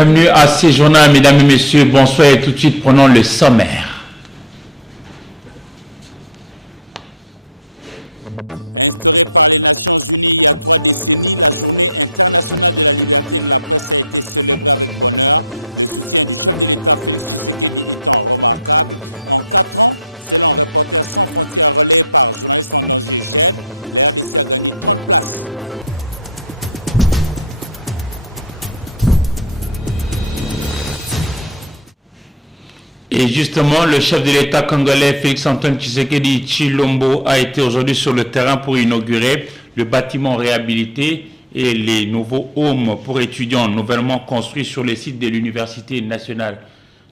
Bienvenue à ces journaux, mesdames et messieurs. Bonsoir et tout de suite, prenons le sommaire. Instaurée par les Nations Unies il y a 3 décennies, la journée internationale de la liberté de la presse a été célébrée avec bonheur. Le soutien du chef de l'État Félix Tshisekedi étant remarquable. En 4 ans, selon Reporters sans frontières relayé par Journalistes en danger GED, la RDC a gagné 30 places. Et justement, le chef de l'État congolais, Félix-Antoine Tshisekedi Tshilombo, a été aujourd'hui sur le terrain pour inaugurer le bâtiment réhabilité et les nouveaux homes pour étudiants nouvellement construits sur les sites de l'Université nationale,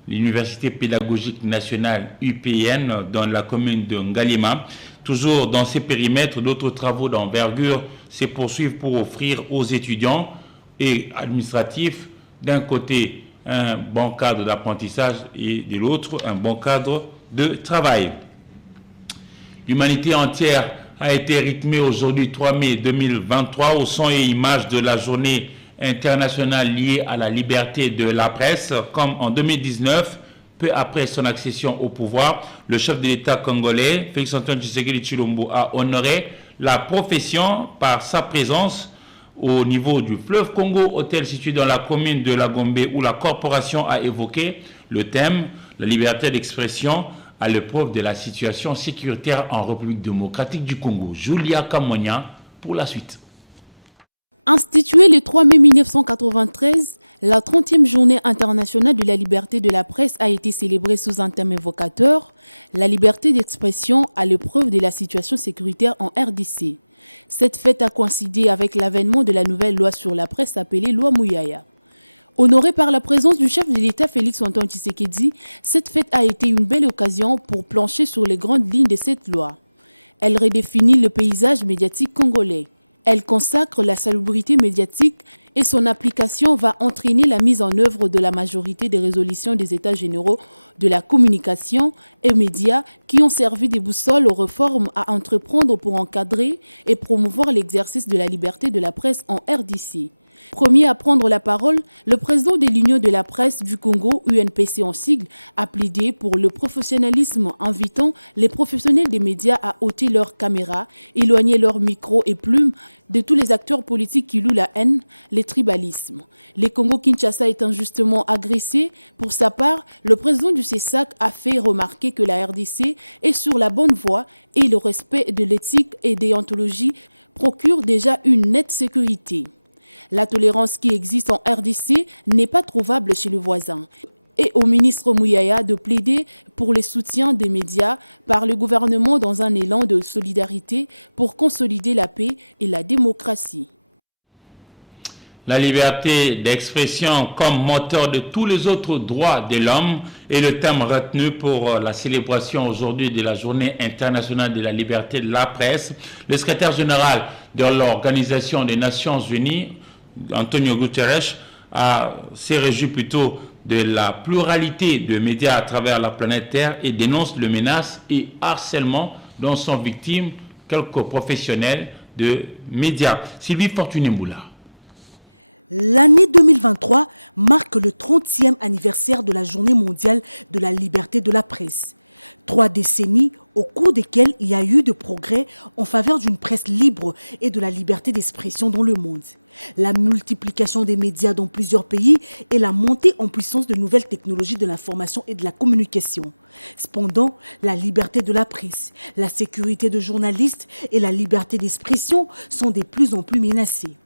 l'Université pédagogique nationale UPN dans la commune de Ngalima. Toujours dans ces périmètres, d'autres travaux d'envergure se poursuivent pour offrir aux étudiants et administratifs d'un côté un bon cadre d'apprentissage et de l'autre, un bon cadre de travail. L'humanité entière a été rythmée aujourd'hui 3 mai 2023 au son et images de la journée internationale liée à la liberté de la presse. Comme en 2019, peu après son accession au pouvoir, le chef de l'État congolais, Félix-Antoine Tshisekedi Tshilombo, a honoré la profession par sa présence au niveau du fleuve Congo, hôtel situé dans la commune de La Gombe, où la corporation a évoqué le thème « La liberté d'expression à l'épreuve de la situation sécuritaire en République démocratique du Congo ». Julia Kamonia pour la suite. Instituée le 3 mai 1993, la 30e journée internationale de la liberté de la presse a été célébrée sous un thème évocateur « La liberté d'expression à l'épreuve de la situation sécuritaire en RDC ». Cette fête a coïncidé avec l'avènement de la nouvelle loi sur la presse appelée loi Mouyaya. Honorée par la présence du chef de l'État Félix-Antoine Tshisekedi, cette fête a été une belle occasion pour plancher sur les grandes lignes de cette loi. Elle redéfinit le paysage médiatique congolais. Elle consacre la salubrité médiatique et son application va entraîner la mise en œuvre de la majorité des résolutions des États généraux de la communication et médias qui ont servi de boussole aux réformes à entreprendre pour encadrer et promouvoir l'exercice de la liberté de la presse en RDC. Premier à prendre la parole, le président de l'Union de la presse du Congo, UNPC en sigle, a plaidé pour le professionnalisme, invitant les professionnels des médias à ôter leurs caméras, éloigner leurs micros et plumes de tous les acteurs politiques qui louent la haine, les tribalismes. Les Congo-Kinshasa est injustement agressé. Pour sa part, le président du CESAC a fait remarquer que la RDC est sur la bonne voie et le respect de l'éthique et déontologie procure déjà une nette sécurité. La tolérance qui existe en RDC n'est pas trouvable chez le voisin. Et au ministre Mouyaya de plaider pour le soutien des médias par le gouvernement dans un élan de solidarité pour consolider la paix et la démocratie. La liberté d'expression comme moteur de tous les autres droits de l'homme est le thème retenu pour la célébration aujourd'hui de la journée internationale de la liberté de la presse. Le secrétaire général de l'Organisation des Nations Unies, Antonio Guterres, s'est réjoui plutôt de la pluralité de médias à travers la planète Terre et dénonce les menaces et harcèlement dont sont victimes quelques professionnels de médias. Sylvie Fortuné-Moula. L'année 2023 marque le 30e anniversaire de la Journée mondiale de la liberté de la presse. 3 décennies au cours desquelles il y a eu de progrès en faveur d'une presse libre et de la liberté d'expression dans le monde. La multiplication des médias dans plusieurs pays et la montée en puissance de nouvelles technologies de l'information et de la communication. Cependant, la liberté de la presse, la sécurité de journalistes et la liberté d'expression sont de plus en plus menacées.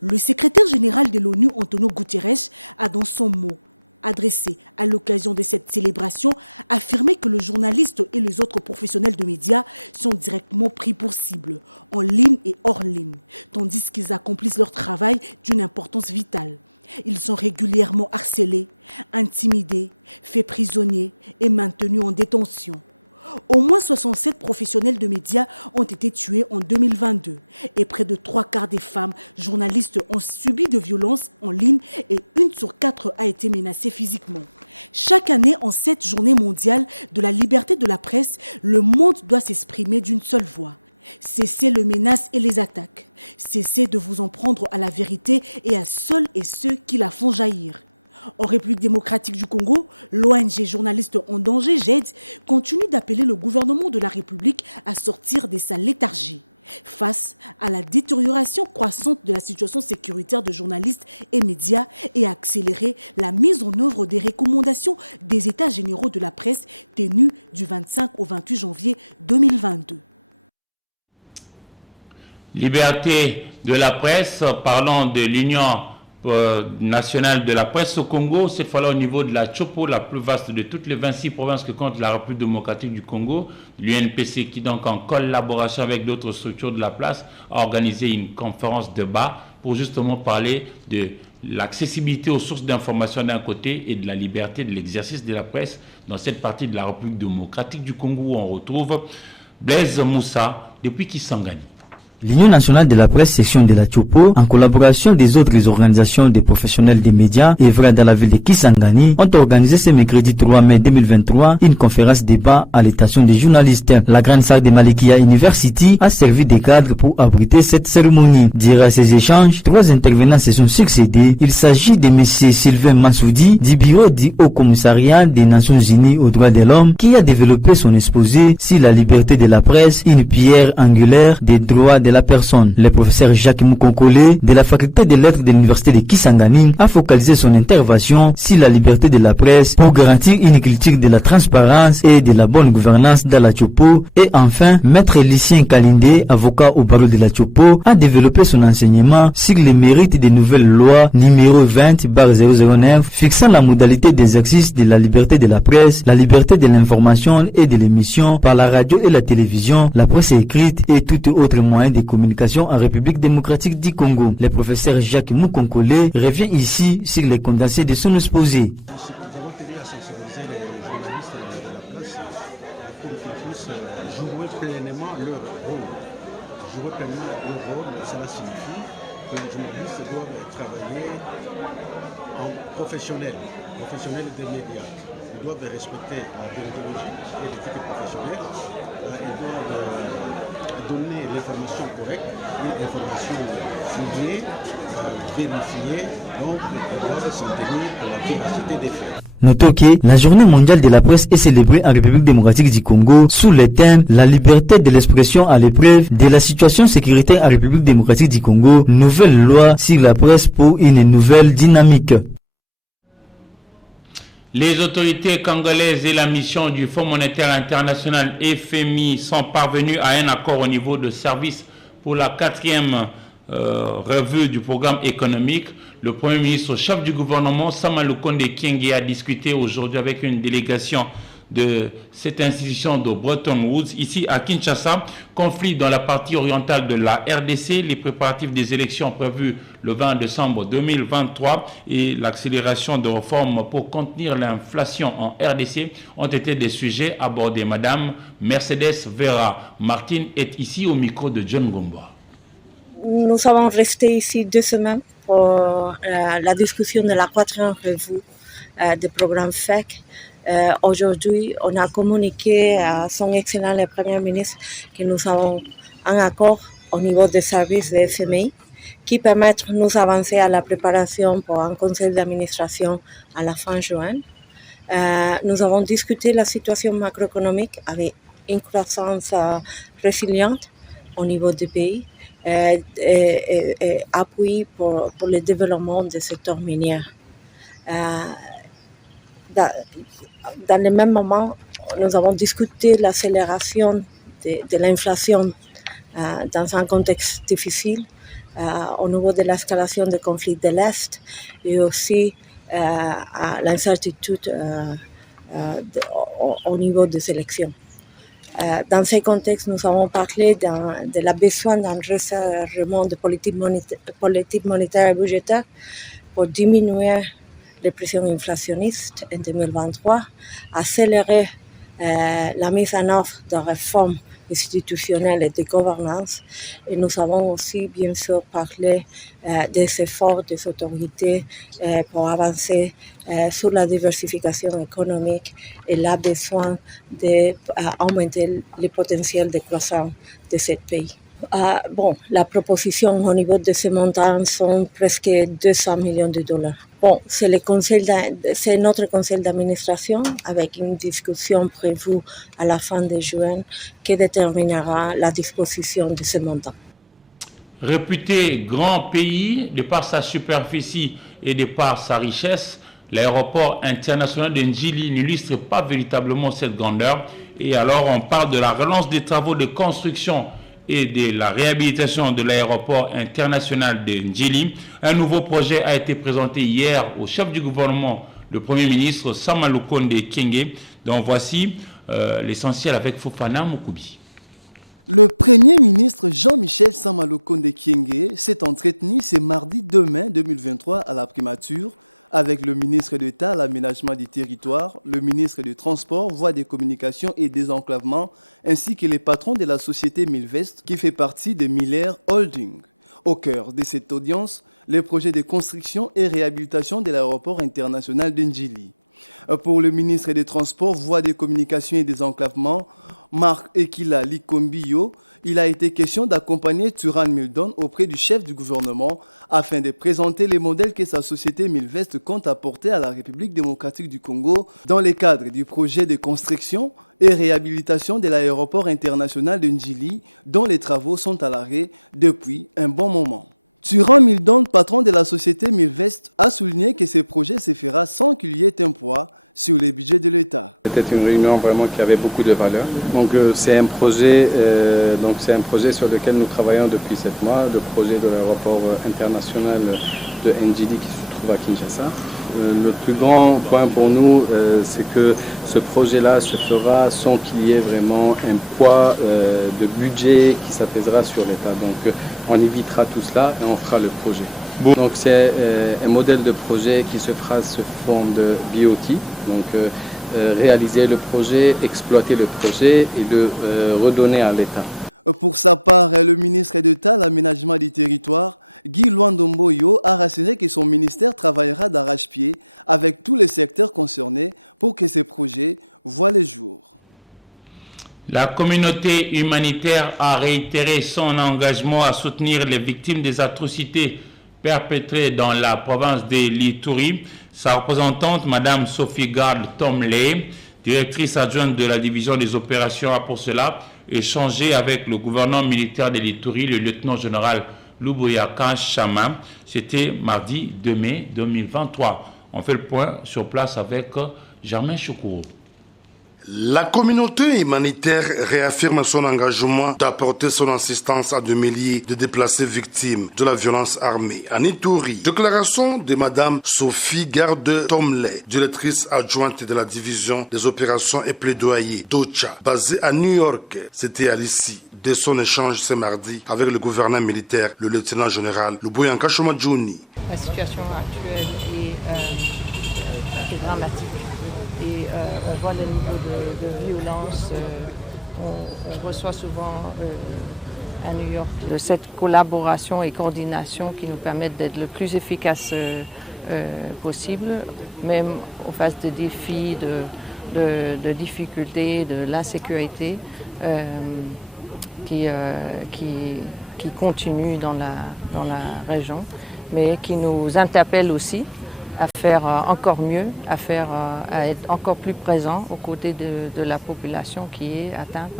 Le secrétaire général de l'ONU, Antonio Guterres, a dans son mot adressé à l'occasion de cette célébration, affirmé que le journaliste et les autres professionnels de médias sont directement pris pour cible, en ligne et hors ligne, tandis qu'ils accomplissent leur travail d'une importance vitale. Ils sont régulièrement harcelés, intimidés, faits prisonniers et maintenus en détention. Au moins 67 professionnels de médias ont été tués en 2022 et près de 3/4 des femmes journalistes ont subi de violences en ligne et 1 sur 4 a été menacée physiquement. Chaque année, en cette journée mondiale de la liberté de la presse, le monde doit s'exprimer d'une seule voix. Cessez les menaces et les attaques. Cessez de vous en prendre à la vérité et à ceux qui la font jaillir. En République démocratique du Congo, l'ONG Journalistes en danger, JED, continue d'appeler le gouvernement de la République à sortir de sa léthargie. Face à la détérioration croissante de la situation sécuritaire de journalistes et médias et à accélérer la mise en œuvre des recommandations des États généraux de la presse tenus du 25 au 28 janvier 2022. Liberté de la presse, parlons de l'Union nationale de la presse au Congo, cette fois-là au niveau de la Chopo, la plus vaste de toutes les 26 provinces que compte la République démocratique du Congo. L'UNPC, qui donc en collaboration avec d'autres structures de la place, a organisé une conférence débat pour justement parler de l'accessibilité aux sources d'information d'un côté et de la liberté de l'exercice de la presse dans cette partie de la République démocratique du Congo où on retrouve Blaise Moussa depuis Kisangani. L'Union nationale de la presse section de la Chopo, en collaboration des autres organisations des professionnels des médias œuvrant dans la ville de Kisangani, ont organisé ce mercredi 3 mai 2023 une conférence débat à l'invitation des journalistes. La grande salle de Malikia University a servi de cadre pour abriter cette cérémonie. Durant ces échanges, 3 intervenants se sont succédés. Il s'agit de M. Sylvain Massoudi du bureau du Haut Commissariat des Nations Unies aux droits de l'homme qui a développé son exposé sur la liberté de la presse, une pierre angulaire des droits de la personne. Le professeur Jacques Moukonkole de la faculté des lettres de l'université de Kisangani a focalisé son intervention sur la liberté de la presse pour garantir une culture de la transparence et de la bonne gouvernance dans la Chopo. Et enfin, maître Lucien Kalinde, avocat au barreau de la Chopo, a développé son enseignement sur les mérites des nouvelles lois numéro 20/009 fixant la modalité d'exercice de la liberté de la presse, la liberté de l'information et de l'émission par la radio et la télévision, la presse écrite et tout autre moyen de communication en République démocratique du Congo. Le professeur Jacques Moukonkole revient ici sur les condensés de son exposé. Nous avons tenu à sensibiliser les journalistes de la presse pour qu'ils puissent jouer pleinement leur rôle. Jouer pleinement leur rôle, cela signifie que les journalistes doivent travailler en professionnel des médias. Ils doivent respecter la déontologie et l'éthique professionnelle. Ils doivent donner l'information correcte, une information fouillée, vérifiée, donc ils doivent s'en tenir à la véracité des faits. Notons que la journée mondiale de la presse est célébrée en République démocratique du Congo sous le thème la liberté de l'expression à l'épreuve de la situation sécuritaire en République démocratique du Congo, nouvelle loi sur la presse pour une nouvelle dynamique. Les autorités congolaises et la mission du Fonds monétaire international FMI sont parvenus à un accord au niveau de service pour la 4e revue du programme économique. Le Premier ministre, chef du gouvernement, Sama Lukonde Kyenge, a discuté aujourd'hui avec une délégation de cette institution de Bretton Woods, ici à Kinshasa. Conflit dans la partie orientale de la RDC, les préparatifs des élections prévues le 20 décembre 2023 et l'accélération de réformes pour contenir l'inflation en RDC ont été des sujets abordés. Madame Mercedes Vera Martin est ici au micro de John Gomba. Nous avons resté ici 2 semaines pour la discussion de la 4e revue du programme FEC. Aujourd'hui, on a communiqué à son Excellence le Premier ministre que nous avons un accord au niveau des services de FMI qui permettent de nous avancer à la préparation pour un conseil d'administration à la fin juin. Nous avons discuté la situation macroéconomique avec une croissance résiliente au niveau du pays et appui pour le développement du secteur minier. Dans le même moment, nous avons discuté l'accélération de l'inflation dans un contexte difficile au niveau de l'escalation des conflits de l'Est et aussi l'incertitude au niveau des élections. Dans ce contexte, nous avons parlé de la besoin d'un resserrement de politique monétaire et budgétaire pour diminuer les pressions inflationnistes en 2023, accélérer la mise en œuvre de réformes institutionnelles et de gouvernance. Et nous avons aussi, bien sûr, parlé des efforts des autorités pour avancer sur la diversification économique et le besoin d'augmenter le potentiel de croissance de ce pays. La proposition au niveau de ces montants sont presque 200 millions de dollars. Bon, c'est notre conseil d'administration avec une discussion prévue à la fin de juin qui déterminera la disposition de ces montants. Réputé grand pays de par sa superficie et de par sa richesse, l'aéroport international de Njili n'illustre pas véritablement cette grandeur. Et alors on parle de la relance des travaux de construction et de la réhabilitation de l'aéroport international de Njili. Un nouveau projet a été présenté hier au chef du gouvernement, le Premier ministre Sama Lukonde Kyenge. Donc voici l'essentiel avec Fofana Moukoubi. Le Premier ministre Jean-Michel Sama Lukonde Kyenge s'est entretenu ce mardi 2 mai 2023 à la primature avec le ministre d'État à l'aménagement du territoire, le ministre du Transport, Voies des Communications et Désenclavement, ainsi que les patrons de la société Milvest qui fait partie de Miller Holding. Au cœur de cette audience, les projets de construction et réhabilitation de l'aéroport international de Njili. Pour le ministre des Transports, Voies des Communications et Désenclavement, Marc Ekila Likombiyo, il a été question d'accompagner Turan Mildon auprès du chef du gouvernement afin de présenter les modèles que sa société Milvest compte apporter à la République démocratique du Congo dans le cadre du projet de construction et réhabilitation de l'aéroport international de Njili, dont les travaux sont à l'arrêt depuis un bon moment. Turan Mildon, patron de la société Milvest, a souligné que ce projet se fera sans qu'il y ait un poids sur les budgets de l'État. C'était une réunion vraiment qui avait beaucoup de valeur. Donc c'est un projet sur lequel nous travaillons depuis 7 mois, le projet de l'aéroport international de Njili qui se trouve à Kinshasa. Le plus grand point pour nous, c'est que ce projet-là se fera sans qu'il y ait vraiment un poids de budget qui s'apaisera sur l'État. Donc on évitera tout cela et on fera le projet. Bon. Donc c'est un modèle de projet qui se fera sous forme de BOT. Donc réaliser le projet, exploiter le projet et le redonner à l'État. Pour sa part, le ministre d'État à l'aménagement du territoire, Guy Luandomboyo, a rassuré que son ministère travaillera d'arrache-pied avec tous les secteurs concernés pour que ces projets voient le jour. La communauté humanitaire a réitéré son engagement à soutenir les victimes des atrocités perpétrées dans la province de l'Ituri. Sa représentante, Mme Sophie Garde Tomley, directrice adjointe de la division des opérations, a pour cela échangé avec le gouverneur militaire de l'Ituri, le lieutenant-général Luboyaka Chama. C'était mardi 2 mai 2023. On fait le point sur place avec Germain Choukourou. La communauté humanitaire réaffirme son engagement d'apporter son assistance à des milliers de déplacés victimes de la violence armée en Ituri. Déclaration de Mme Sophie Garde Tomley, directrice adjointe de la division des opérations et plaidoyer d'OCHA, basée à New York. C'était à l'issue de son échange ce mardi avec le gouverneur militaire, le lieutenant-général Luboyanka Shomadjouni. La situation actuelle est dramatique. Et on voit le niveau de violence, on reçoit souvent à New York de cette collaboration et coordination qui nous permettent d'être le plus efficace possible, même en face de défis, de difficultés, de l'insécurité qui continuent dans la région, mais qui nous interpellent aussi à faire encore mieux, à être encore plus présent aux côtés de la population qui est atteinte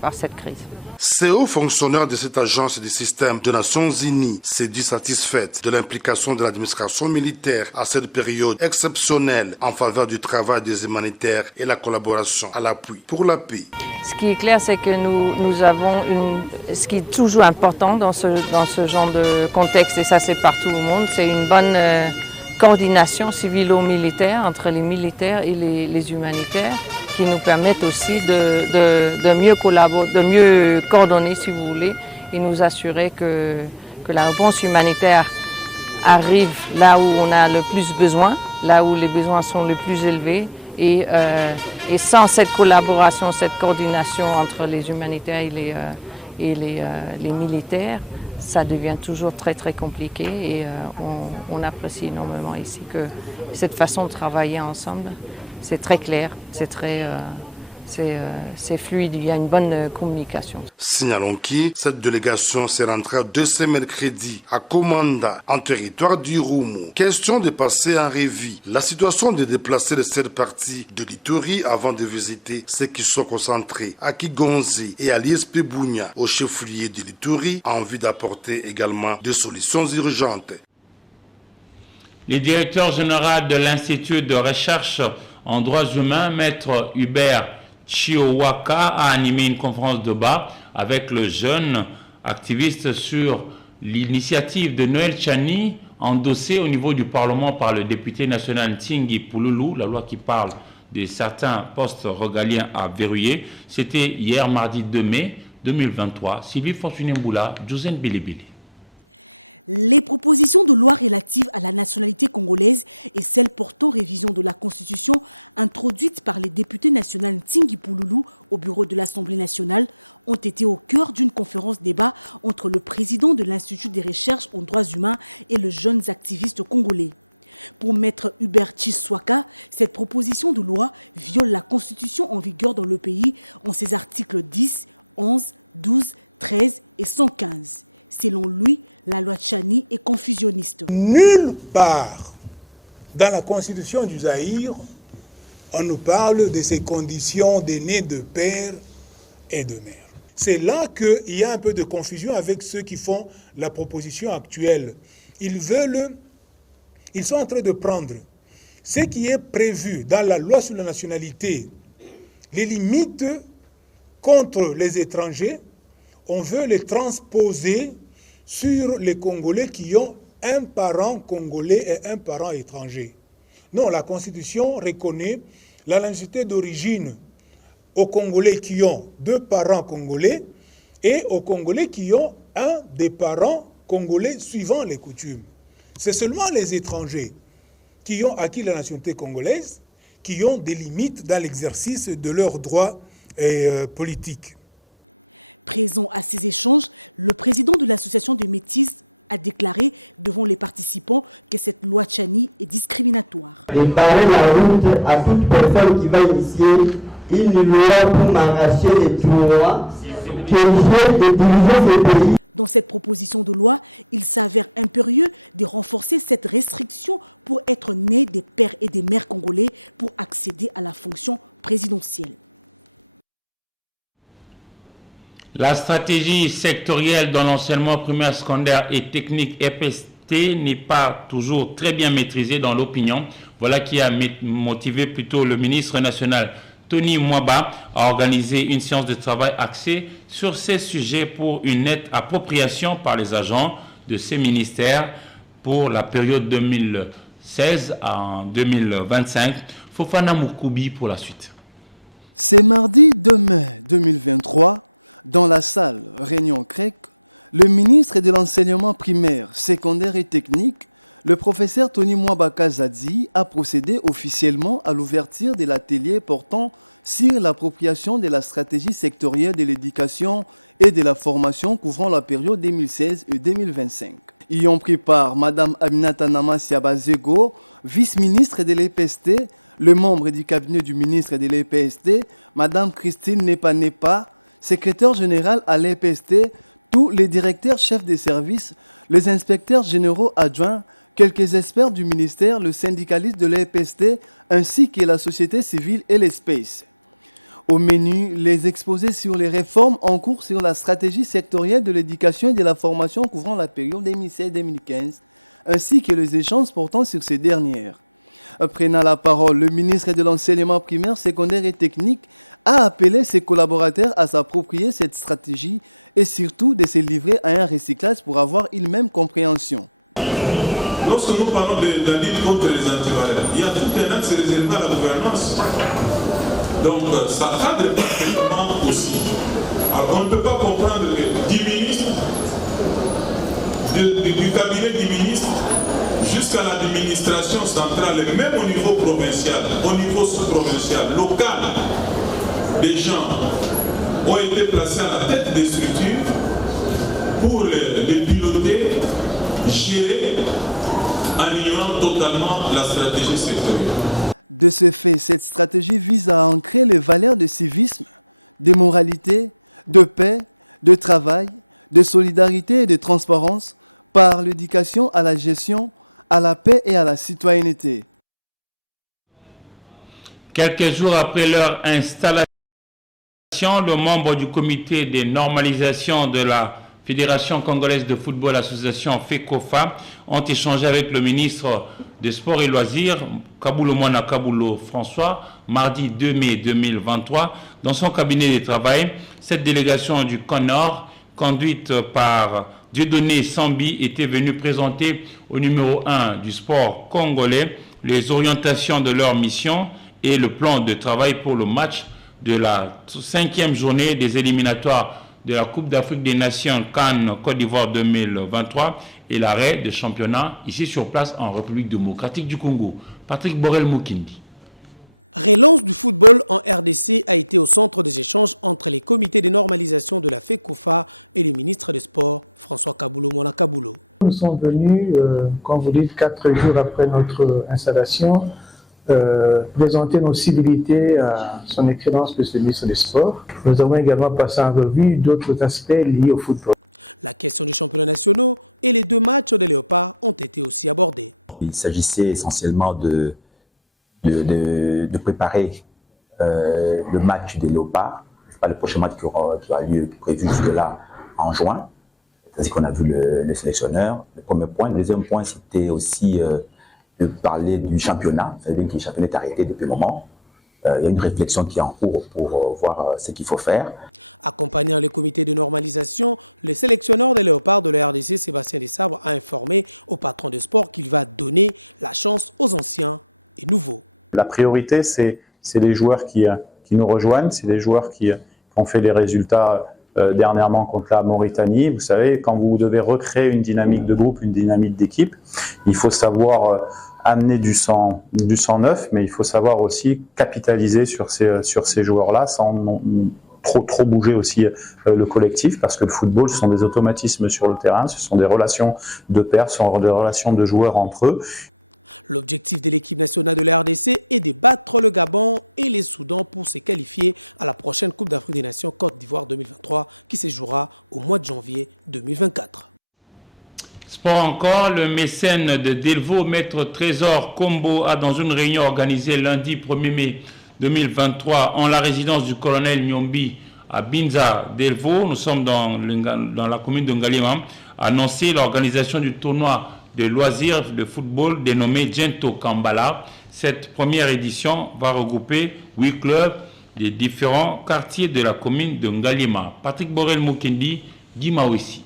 par cette crise. Ces hauts fonctionnaires de cette agence du système des Nations Unies s'est dit satisfaite de l'implication de l'administration militaire à cette période exceptionnelle en faveur du travail des humanitaires et la collaboration à l'appui pour la paix. Ce qui est clair, c'est que nous avons ce qui est toujours important dans ce genre de contexte, et ça c'est partout au monde, c'est une bonne coordination civilo-militaire entre les militaires et les humanitaires qui nous permettent aussi de mieux collaborer, de mieux coordonner si vous voulez et nous assurer que la réponse humanitaire arrive là où on a le plus besoin, là où les besoins sont les plus élevés et sans cette collaboration, cette coordination entre les humanitaires et les militaires, ça devient toujours très très compliqué et on apprécie énormément ici que cette façon de travailler ensemble, c'est très clair, c'est c'est fluide, il y a une bonne communication. Signalons que cette délégation s'est rentrée de ce mercredi à Komanda, en territoire du Roumo. Question de passer en revue la situation des déplacés de cette partie de l'Ituri avant de visiter ceux qui sont concentrés à Kigonzi et à l'ISP Bounia, au chef-lieu de l'Ituri, en vue d'apporter également des solutions urgentes. Le directeur général de l'Institut de recherche en droits humains, Maître Hubert Chiowaka, a animé une conférence de débat avec le jeune activiste sur l'initiative de Noël Tchani, endossée au niveau du Parlement par le député national Ntingi Pouloulou, la loi qui parle de certains postes régaliens à verrouiller. C'était hier, mardi 2 mai 2023. Sylvie Fortuné-Mboula, Josène Bilibili. Les propositions de loi relatives à la nationalité congolaise et celles portant révision de la Constitution introduites par les députés nationaux Ntingi Pouloulou au bureau de l'Assemblée nationale ont été au cœur d'une conférence débat entre le président de l'Institut des recherches en droits humains et le jeune activiste congolais. Pour Maître Hubert Chiowaka, cette proposition de loi viole la Constitution en vigueur dans le pays en ses articles 10, 11, 12, 13 et 115. Selon lui, la loi Tchani est confusionniste. Nulle part dans la constitution du Zaïre, on nous parle de ces conditions d'aînés, de père et de mère. C'est là qu'il y a un peu de confusion avec ceux qui font la proposition actuelle. Ils sont en train de prendre ce qui est prévu dans la loi sur la nationalité, les limites contre les étrangers, on veut les transposer sur les Congolais qui ont un parent congolais et un parent étranger. Non, la Constitution reconnaît la nationalité d'origine aux Congolais qui ont 2 parents congolais et aux Congolais qui ont un des parents congolais suivant les coutumes. C'est seulement les étrangers qui ont acquis la nationalité congolaise qui ont des limites dans l'exercice de leurs droits politiques. Présent à ces échanges, le président de l'association des métis a déclaré devant les participants que cette loi Tchani est discriminatoire. Préparer la route à toute personne qui va initier une loi pour m'arracher les droits que j'ai de diriger ce pays. Dans cette proposition de loi, il s'avère impérieux de renforcer cette restriction pour être né des pères et des mères congolais pour accéder à la fonction présidentielle. La stratégie sectorielle dans l'enseignement primaire, secondaire et technique EPST n'est pas toujours très bien maîtrisée dans l'opinion. Voilà qui a motivé plutôt le ministre national Tony Mwaba à organiser une séance de travail axée sur ces sujets pour une nette appropriation par les agents de ces ministères pour la période 2016 à 2025. Fofana Moukoubi pour la suite. C'est mardi 2 mai 2023. Dans la salle Réunion Crec, le ministre de l'enseignement primaire, secondaire et technique, le professeur Tony Mwaba Kazadi, a procédé officiellement à l'ouverture de l'atelier portant sur l'appropriation de la stratégie sectorielle de l'éducation et de la formation couvrant la période 2016 et 2025. Y ont pris part Mme Aminata Nama Siabazego, vice-ministre de l'EPST, le membre du cabinet du ministre de l'EPST, Mme Christine Nepa, secrétaire général à l'EPST, tous les directeurs chefs des services, les inspecteurs généraux adjoints, quelques experts du ministère, le syndicaliste de l'EPST, ainsi que la société civile et l'espace. Au menu, les exposés sur les réformes en cours sur la stratégie sectorielle de l'éducation et de la formation couvrant la période 2016-2015, ainsi que les échanges portant sur ces dernières. Prenant la parole, le ministre de l'enseignement primaire, secondaire et technique a appelé ses collaborateurs à s'approprier cette stratégie et surtout de se livrer à un recyclage pour avoir une même compréhension. Lorsque nous parlons de la lutte contre les antivaleurs, il y a tout un axe réservé à la gouvernance. Donc ça cadre parfaitement aussi. Alors on ne peut pas comprendre que 10 ministres, du cabinet du ministre jusqu'à l'administration centrale, même au niveau provincial, au niveau sous-provincial, local, des gens ont été placés à la tête des structures pour les piloter, gérer, en ignorant totalement la stratégie sectorielle. De ce fait, cette stratégie vise à ancrer les valeurs de civisme, de moralité, de paix, de travail, de solidarité et de transparence par l'éducation à la gestion, à la paix et à la citoyenneté. Quelques jours après leur installation, le membre du comité de normalisation de la Fédération congolaise de football, association FECOFA, ont échangé avec le ministre des Sports et Loisirs, Kabulo Mwana Kabulo François, mardi 2 mai 2023, dans son cabinet de travail. Cette délégation du Camp Nord, conduite par Dieudonné Sambi, était venue présenter au numéro 1 du sport congolais les orientations de leur mission et le plan de travail pour le match de la 5e journée des éliminatoires de la Coupe d'Afrique des Nations Cannes Côte d'Ivoire 2023 et l'arrêt de championnat ici sur place en République démocratique du Congo. Patrick Borel-Moukindi. Relance du football en RDC a été au centre des échanges entre les comités de normalisation de la FECOFA et le ministre des Sports, François Kabulo Mwana Kabulo. Nous sommes venus, comme vous dites, 4 jours après notre installation, présenter nos civilités à son Excellence le ministre des Sports. Nous avons également passé en revue d'autres aspects liés au football. La question des championnats nationaux et les 2 matchs des Léopards ont été aussi abordés. Il s'agissait essentiellement de préparer le match des Léopards, pas le prochain match qui aura lieu prévu jusque-là en juin. C'est-à-dire qu'on a vu le sélectionneur. Le premier point. Le deuxième point, c'était aussi de parler du championnat. Vous savez bien que le championnat est arrêté depuis un moment. Il y a une réflexion qui est en cours pour voir ce qu'il faut faire. Accompagnant le comité de normalisation, le sélectionneur des Léopards de la RDC, Sébastien Desabre, a informé au patron de sport qu'il va donner la chance aux anciens et nouveaux. La priorité, c'est les joueurs qui nous rejoignent, c'est les joueurs qui ont fait des résultats dernièrement contre la Mauritanie. Vous savez, quand vous devez recréer une dynamique de groupe, une dynamique d'équipe, il faut savoir amener du sang neuf, mais il faut savoir aussi capitaliser sur ces joueurs-là sans trop bouger aussi le collectif, parce que le football, ce sont des automatismes sur le terrain, ce sont des relations de pairs, ce sont des relations de joueurs entre eux. L'objectif de l'équipe nationale de la RDC est de battre le Gabon et les Soudans pour se qualifier à la prochaine Coupe d'Afrique des Nations Côte d'Ivoire 2023 qui se jouera au mois de janvier 2024. Sport encore, le mécène de Delvaux, Maître Trésor Combo, a dans une réunion organisée lundi 1er mai 2023 en la résidence du colonel Nyombi à Binza Delvaux, nous sommes dans la commune de Ngalima, annoncé l'organisation du tournoi de loisirs de football dénommé Gento Kambala. Cette première édition va regrouper 8 clubs des différents quartiers de la commune de Ngalima. Patrick Borel-Moukindi, Guy Mawessi.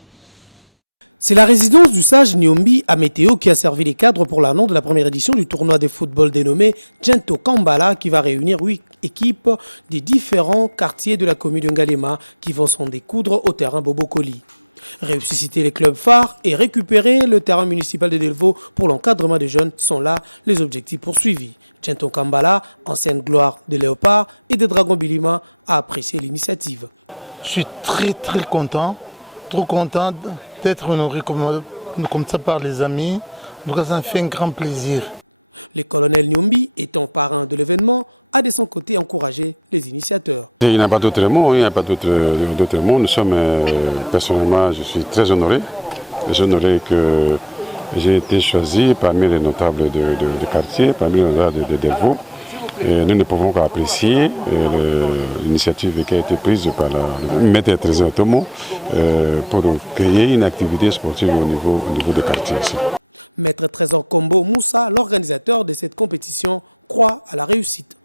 C'est la résidence du sage Nyombi à Météo qui a servi les cadres pour l'annonce de la première édition du tournoi de football dénommé Gento Kambala qui va réunir 8 équipes des différents quartiers de la commune de Ngalima qui vont s'en découdre au terrain Bobokoli. Ressusciter les clubs phares et récupérer le terrain municipal de Delvaux pour l'encadrement des jeunes sont là les objectifs poursuivis. Gento Kambala, ancienne gloire des Léopards et des Dragons Bilima, a apprécié l'initiative. Je suis très content, trop content d'être honoré comme ça par les amis. Donc ça me fait un grand plaisir. Le colonel Nyombi, étant parrain de l'événement, a de son côté encouragé les initiateurs. Il n'y a pas d'autre mot, Nous sommes, personnellement, je suis très honoré. Honoré que j'ai été choisi parmi les notables de quartier, parmi les notables de Delvaux. Nous ne pouvons qu'apprécier l'initiative qui a été prise par le maître Trésor Tomo pour créer une activité sportive au niveau des quartiers ici. Maître Trésor Combo Moussa, l'organisateur de cette compétition, croit à la réussite.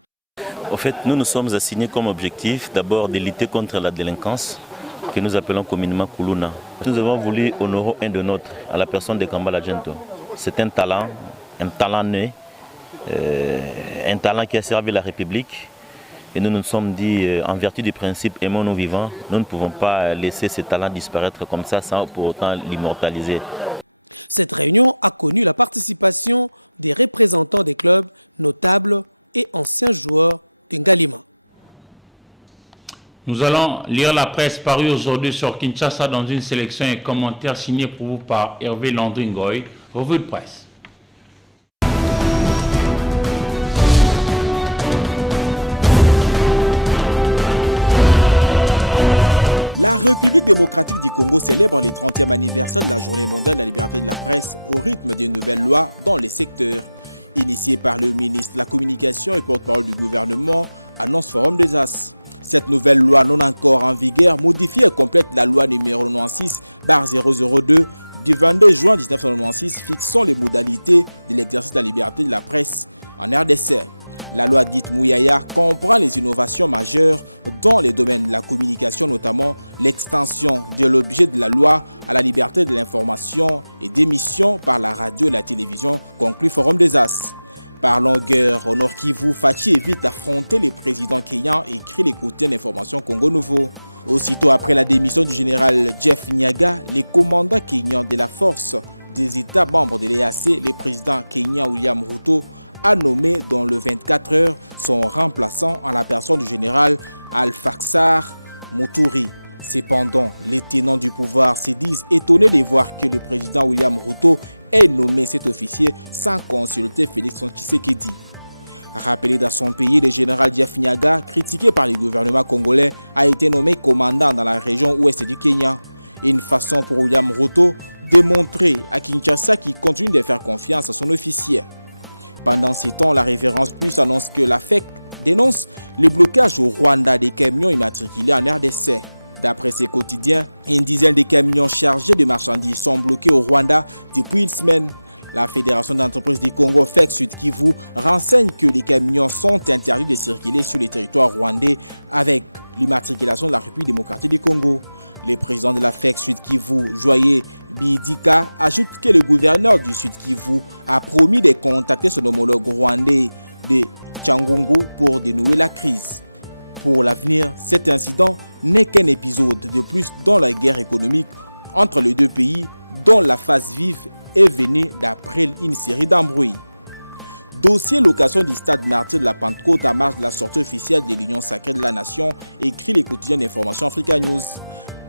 En fait, nous nous sommes assignés comme objectif d'abord de lutter contre la délinquance que nous appelons communément Kuluna. Nous avons voulu honorer un de nôtres à la personne de Kambala Gento. C'est un talent né, un talent qui a servi la République. Et nous nous sommes dit, en vertu du principe aimons-nous vivants, nous ne pouvons pas laisser ce talent disparaître comme ça sans pour autant l'immortaliser. Cette réunion a connu la participation des représentants des clubs, notables et anciens joueurs de Ngalima. Nous allons lire la presse parue aujourd'hui sur Kinshasa dans une sélection et commentaires signés pour vous par Hervé Landry-Ngoy. Revue de presse. La République démocratique du Congo célèbre le 30e anniversaire de la Journée mondiale de la liberté de la presse au rythme d'une nouvelle loi dans les secteurs. Initiée par le ministre de la Communication et porte-parole du gouvernement, annonce Forum des As. Cette nouvelle loi non encore en vigueur modifie et complète la loi numéro 96/002 du 22 juin 1996 fixant les modalités de l'exercice de la liberté de la presse en RDC. La loi dite Mouyaya comprend les innovations majeures dans les domaines de la communication, notamment l'extension de l'objet de la loi à la liberté de l'information et d'émission par la radio et la télévision, conclut Forum des As. Par longueur, au Nord Kivu, Fachi évite d'affronter les présidents kenyans et écrit les quotidiens d'information Congo Nouveau. Aussitôt après la démission du général Jeff Nyaga, les commandants kenyans de la force des États membres de l'EAC, le président kenyan William Ruto, a nommé dans le 24 heures son remplaçant en la personne du général Alfaxar Muturi. Cependant, les tenants du pouvoir se disent étonnés de voir que le président William Ruto ait nommé cet officier sans consulter Félix Tshisekedi. Rappelé dans son pays, le général Jeff Nyaga, critiqué par le gouvernement congolais, a été nommé commandant dans la région ouest du Kenya. Une façon pour William Ruto de montrer à Kinshasa qu'il continue de faire confiance à son officier. Pendant ces temps, la référence plus annonce que la FEC dénonce le blocage au Rwanda des camions immatriculés en RDC. D'après ces quotidiens, une dizaine de camions chargés de marchandises sont bloqués au Rwanda depuis une semaine. La Fédération d'entreprises du Congo, FEC Sud Kivu, renseigne que les camions sont interdits de circuler sur le territoire rwandais avec l'immatriculation de la République démocratique du Congo. Le président de la FEC Sud Kivu, Joyeux Bidika, ajoute que le gouverneur du Sud Kivu a promis de contacter son homologue rwandais de Tchangungu pour dénouer la crise. Pour l'avenir, cet incident n'est qu'un épisode de plus dans la guerre économique entre les deux pays dont la phase vive est venue d'après une série d'embrouilles. Dossier location du stade Martyr de la Pentecôte à marge de la sortie officielle de l'Union sacrée de la Nation, écrit les quotidiens d'information Africa News.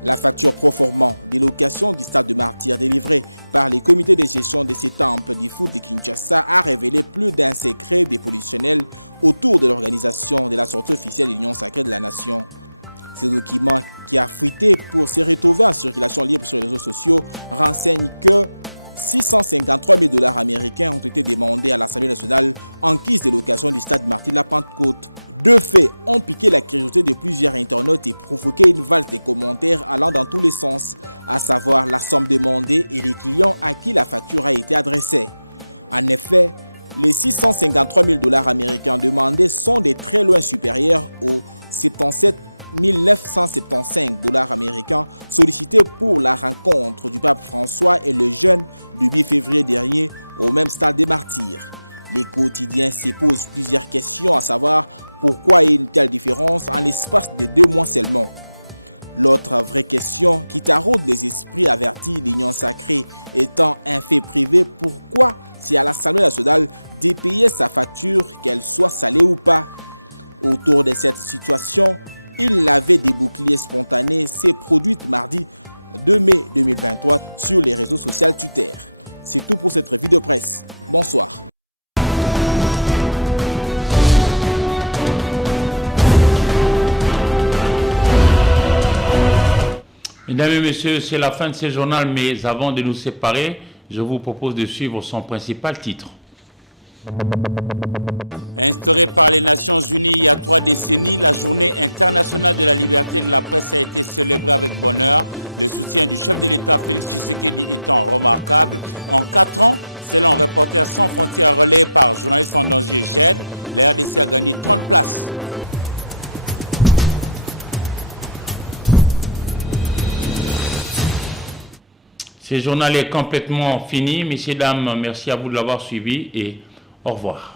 La facture proformant des locations du stade de Martyr délivrée par les comités de gestion de ces temples du foot de Kinshasa a révélé plus d'un secret dépositionnel autour de l'organisation de la sortie officielle de l'Union sacrée de la Nation. Ce document, qui a fuité pour se retrouver en circulation libre sur les réseaux sociaux, renseigne que 653 000 $ américains ont été demandés à l'Assemblée nationale en guise de location du stade Martyr de la Pentecôte. Deux faits ont piqué la curiosité de plusieurs internautes et provoqué une valse de commentaires allant dans tous les sens, à savoir la somme demandée et les clients à qui la facture a été adressée. En effet, les 653 000 $ américains demandés sont de très loin supérieurs aux 77 975 $ américains sollicités pour la rencontre du pape François et le jeune du 8 février dernier au même stade des Martyrs. Les quotidiens se posent plusieurs questions, à savoir pourquoi une telle différence en l'espace de 2 mois seulement. L'autre vraie question qui taraude les esprits avertit l'Union sacrée étant un fait privé, pourquoi c'est à l'Assemblée nationale de payer sa facture, qu'elle soit salée ou pas? Autour de cette situation, il avait des boucliers spontanés s'est produite mardi 2 mai 2023 sur les réseaux sociaux Twitter. C'est tout pour cette revue de presse. Bonsoir. Mesdames et messieurs, c'est la fin de ce journal, mais avant de nous séparer, je vous propose de suivre son principal titre. Instaurée par les Nations Unies il y a 3 décennies, la Journée internationale de la liberté de la presse a été célébrée avec bonheur. Le soutien du chef de l'État Félix Tshisekedi étant remarquable. En 4 ans, selon Reporters sans frontières relayé par Journalistes en danger GED, la RDC a gagné 30 places. Ce journal est complètement fini. Messieurs, dames, merci à vous de l'avoir suivi et au revoir.